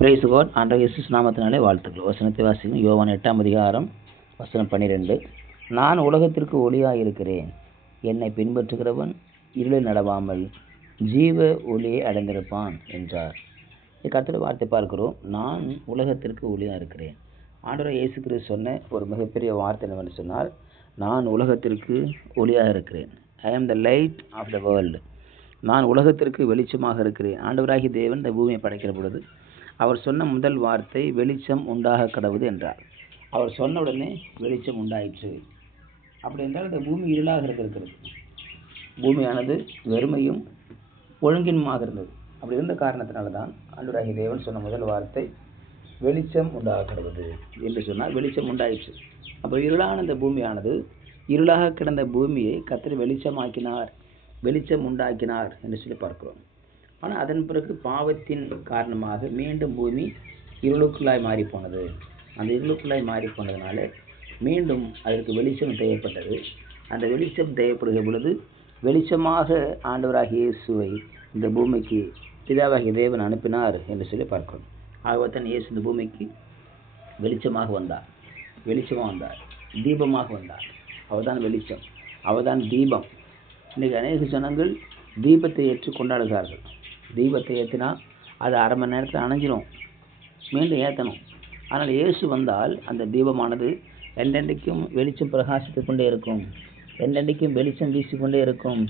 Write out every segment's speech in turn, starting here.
Price God. ஆண்டவர் இயேசு நாமத்தினாலே வாழ்த்துக்கள். வசனத்தை வாசிக்கும். யோவான் 8ஆம் அதிகாரம் வசனம் 12. நான் உலகத்திற்கு ஒளியாக இருக்கிறேன். என்னை பின்பற்றுகிறவன் இருளில் நடவாமல் ஜீவ ஒளியை அடைந்திருப்பான் என்றார். கர்த்தருடைய வார்த்தை பார்க்கிறோம். நான் உலகத்திற்கு ஒளியாக இருக்கிறேன். ஆண்டவர் இயேசு கிறிஸ்து சொன்ன ஒரு மிகப்பெரிய வார்த்தை என்னவென்று சொன்னால், நான் உலகத்திற்கு ஒளியாக இருக்கிறேன். I am the light of the world. நான் உலகத்திற்கு வெளிச்சமாக இருக்கிறேன். ஆண்டவராகிய தேவன் இந்த பூமியை படைக்கிற பொழுது அவர் சொன்ன முதல் வார்த்தை வெளிச்சம் உண்டாக கடவுது என்றார். அவர் சொன்ன உடனே வெளிச்சம் உண்டாயிற்று. அப்படி என்றால் இந்த பூமி இருளாக இருக்கிறது. பூமியானது வெறுமையும் ஒழுங்கின்மாக இருந்தது. அப்படி இருந்த காரணத்தினால தான் ஆண்டவராகிய தேவன் சொன்ன முதல் வார்த்தை வெளிச்சம் உண்டாக கடவுது என்று சொன்னால் வெளிச்சம் உண்டாயிற்று. அப்போ இருளான இந்த பூமியானது, இருளாக கிடந்த பூமியை கர்த்தர் வெளிச்சமாக்கினார், வெளிச்சம் உண்டாக்கினார் என்று சொல்லி பார்க்கிறோம். ஆனால் அதன் பிறகு பாவத்தின் காரணமாக மீண்டும் பூமி இருளுக்குள்ளாய் மாறி போனது. அந்த இருளுக்குள்ளாய் மாறி போனதுனால மீண்டும் அதற்கு வெளிச்சம் தேவைப்பட்டது. அந்த வெளிச்சம் தேவைப்படுகிற பொழுது வெளிச்சமாக ஆண்டவராகிய இயேசுவை இந்த பூமிக்கு பிதாவாகிய தேவன் அனுப்பினார் என்று சொல்லி பார்க்கிறோம். ஆகவத்தான் இயேசு இந்த பூமிக்கு வெளிச்சமாக வந்தார், தீபமாக வந்தார். அவர்தான் வெளிச்சம், அவர்தான் தீபம். இன்றைக்கு அநேக ஜனங்கள் தீபத்தை ஏற்று கொண்டாடுகிறார்கள். தீபத்தை ஏற்றினா அது அரை மணி நேரத்தில் அணைஞ்சிரும், மீண்டும் ஏற்றணும். ஆனால் இயேசு வந்தால் அந்த தீபமானது என்றென்றைக்கும் வெளிச்சம் பிரகாசித்து கொண்டே இருக்கும், என்றென்றைக்கும் வெளிச்சம் வீசிக்கொண்டே இருக்கும்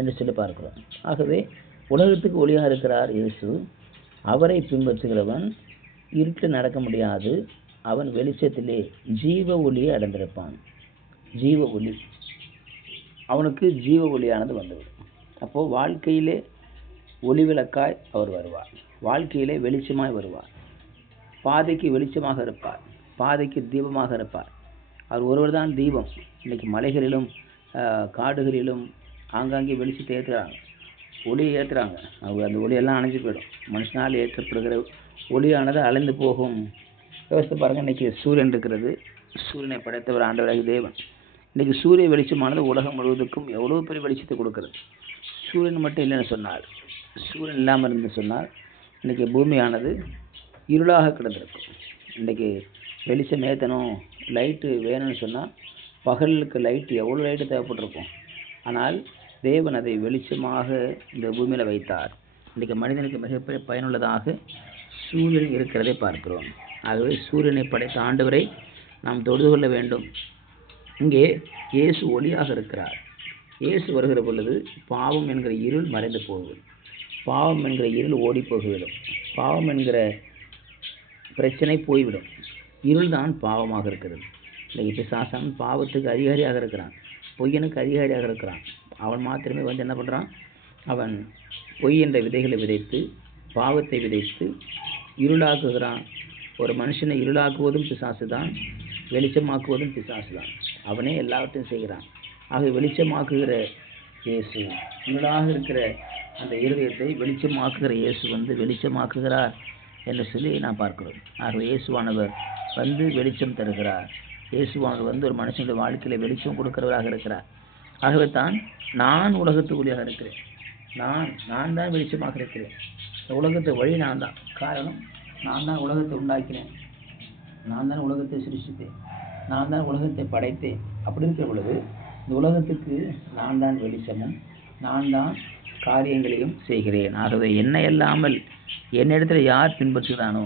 என்று சொல்லி பார்க்கிறோம். ஆகவே உலகத்துக்கு ஒளியாக இருக்கிறார் இயேசு. அவரை பின்பற்றுகிறவன் இருட்டில் நடக்க முடியாது. அவன் வெளிச்சத்திலே ஜீவ ஒளியை அடைந்திருப்பான். ஜீவ ஒளி, அவனுக்கு ஜீவ ஒளியானது வந்துவிடும். அப்போது வாழ்க்கையிலே ஒளி விளக்காய் அவர் வருவார், வாழ்க்கையிலே வெளிச்சமாய் வருவார், பாதைக்கு வெளிச்சமாக இருப்பார், பாதைக்கு தீபமாக இருப்பார். அவர் ஒருவர் தான் தீபம். இன்றைக்கி மலைகளிலும் காடுகளிலும் ஆங்காங்கே வெளிச்சத்தை ஏற்றுறாங்க, ஒளியை ஏற்றுறாங்க. அவங்க அந்த ஒளியெல்லாம் அணைஞ்சு போயிடும். மனுஷனால் ஏற்றப்படுகிற ஒளியானது அலைந்து போகும். யோசித்து பாருங்கள், இன்றைக்கி சூரியன் இருக்கிறது. சூரியனை படைத்தவர் ஆண்டவராகிய தேவன். இன்றைக்கி சூரிய வெளிச்சமானது உலகம் முழுவதுக்கும் எவ்வளோ பெரிய வெளிச்சத்தை கொடுக்கிறது. சூரியன் மட்டும் இல்லைன்னு சொன்னால், சூரியன் இல்லாமல் இருந்து சொன்னால் இன்றைக்கி பூமியானது இருளாக கிடந்திருக்கும். இன்றைக்கி வெளிச்சம் ஏற்றணும், லைட்டு வேணும்னு சொன்னால் பகலுக்கு லைட்டு எவ்வளோ லைட்டு தேவைப்பட்டிருக்கும். ஆனால் தேவன் அதை வெளிச்சமாக இந்த பூமியில் வைத்தார். இன்றைக்கி மனிதனுக்கு மிகப்பெரிய பயனுள்ளதாக சூரியன் இருக்கிறதை பார்க்கிறோம். ஆகவே சூரியனை படைத்த ஆண்டவரை நாம் தொழுது கொள்ள வேண்டும். இங்கே இயேசு ஒளியாக இருக்கிறார். இயேசு வருகிற பொழுது பாவம் என்கிற இருள் மறைந்து போகும், பாவம் என்கிற இருள் ஓடி போய்விடும், பாவம் என்கிற பிரச்சனை போய்விடும். இருள் தான் பாவமாக இருக்கிறது. இன்றைக்கு பிசாசான் பாவத்துக்கு அதிகாரியாக இருக்கிறான், பொய்யனுக்கு அதிகாரியாக இருக்கிறான். அவன் மாத்திரமே வந்து என்ன பண்ணுறான்? அவன் பொய் என்ற விதைகளை விதைத்து, பாவத்தை விதைத்து இருளாக்குகிறான். ஒரு மனுஷனை இருளாக்குவதும் பிசாசு தான், வெளிச்சமாக்குவதும் பிசாசு தான். அவனே எல்லாவற்றையும் செய்கிறான். ஆக வெளிச்சமாக்குகிற இயேசு, இருளாக இருக்கிற அந்த இருதயத்தை வெளிச்சமாக்குகிற இயேசு வந்து வெளிச்சமாக்குகிறார் என்று சொல்லி நாம் பார்க்கிறோம். ஆகவே இயேசுவானவர் வந்து வெளிச்சம் தருகிறார். இயேசுவானவர் வந்து ஒரு மனுஷனுடைய வாழ்க்கையில் வெளிச்சம் கொடுக்கிறவராக இருக்கிறார். ஆகவே தான் நான் உலகத்துக்கு ஒளியாக இருக்கிறேன், நான் தான் வெளிச்சமாக இருக்கிறேன். இந்த உலகத்தை வழி நான் தான். காரணம், நான் தான் உலகத்தை உண்டாக்கினேன், நான் தான் உலகத்தை சிருஷ்டித்தேன், நான் தான் உலகத்தை படைத்தேன். அப்படி இருக்கிற பொழுது இந்த உலகத்துக்கு நான் தான் வெளிச்சமும், நான் தான் காரியங்களையும் செய்கிறேன். ஆகவே என்னை அல்லாமல் என்னிடத்தில் யார் பின்பற்றுகிறானோ,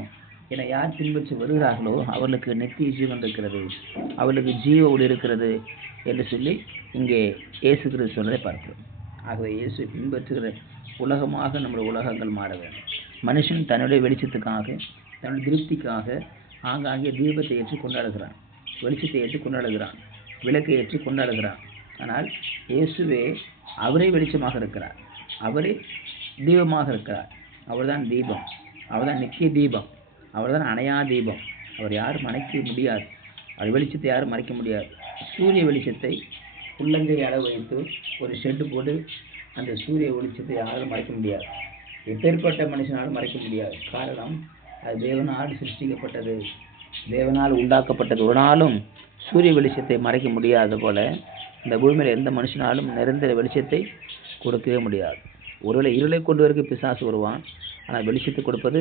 என்னை யார் பின்பற்றி வருகிறார்களோ அவர்களுக்கு நித்திய ஜீவன் இருக்கிறது, அவர்களுக்கு ஜீவ ஒளி இருக்கிறது என்று சொல்லி இங்கே இயேசு கிறிஸ்து சொல்வதை பார்க்கிறோம். ஆகவே இயேசு பின்பற்றுகிற உலகமாக நம்முடைய உலகங்கள் மாற வேண்டும். மனுஷன் தன்னுடைய வெளிச்சத்துக்காக, தன்னுடைய திருப்திக்காக ஆங்காங்கே தீபத்தை ஏற்றி கொண்டாடுகிறான், வெளிச்சத்தை ஏற்றி கொண்டாடுகிறான், விளக்கை ஏற்றி கொண்டாடுகிறான். ஆனால் இயேசுவே அவரே வெளிச்சமாக இருக்கிறார், அவரே தீபமாக இருக்கிறார். அவர்தான் தீபம், அவர்தான் நித்திய தீபம், அவர்தான் அணையா தீபம். அவர் யாரும் மறைக்க முடியாது, அவர் வெளிச்சத்தை யாரும் மறைக்க முடியாது. சூரிய வெளிச்சத்தை உள்ளங்கை அளவு வைத்து ஒரு ஷெட்டு போட்டு அந்த சூரிய வெளிச்சத்தை யாரும் மறைக்க முடியாது. எப்பேற்பட்ட மனுஷனாலும் மறைக்க முடியாது. காரணம், அது தேவனால் சிருஷ்டிக்கப்பட்டது, தேவனால் உண்டாக்கப்பட்டது. ஒரு நாளும் சூரிய வெளிச்சத்தை மறைக்க முடியாத போல இந்த பூமியில் எந்த மனுஷனாலும் நிரந்தர வெளிச்சத்தை கொடுக்கவே முடியாது. ஒருவேளை இருளை கொண்டு வரைக்கும் பிசாசு வருவான், ஆனால் வெளிச்சத்தை கொடுப்பது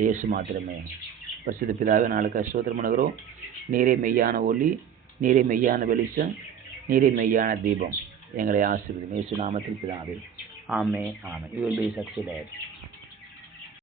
இயேசு மாத்திரமே. பரிசுத்த பிதாவே, நாளுக்கு ஸ்தோத்திரம் பண்ணுகிறோம். நீரே மெய்யான ஒளி, நீரே மெய்யான வெளிச்சம், நீரே மெய்யான தீபம். எங்களை ஆசீர்வதியும். இயேசு நாமத்தில் பிதாவே. ஆமென். You will be succeeded.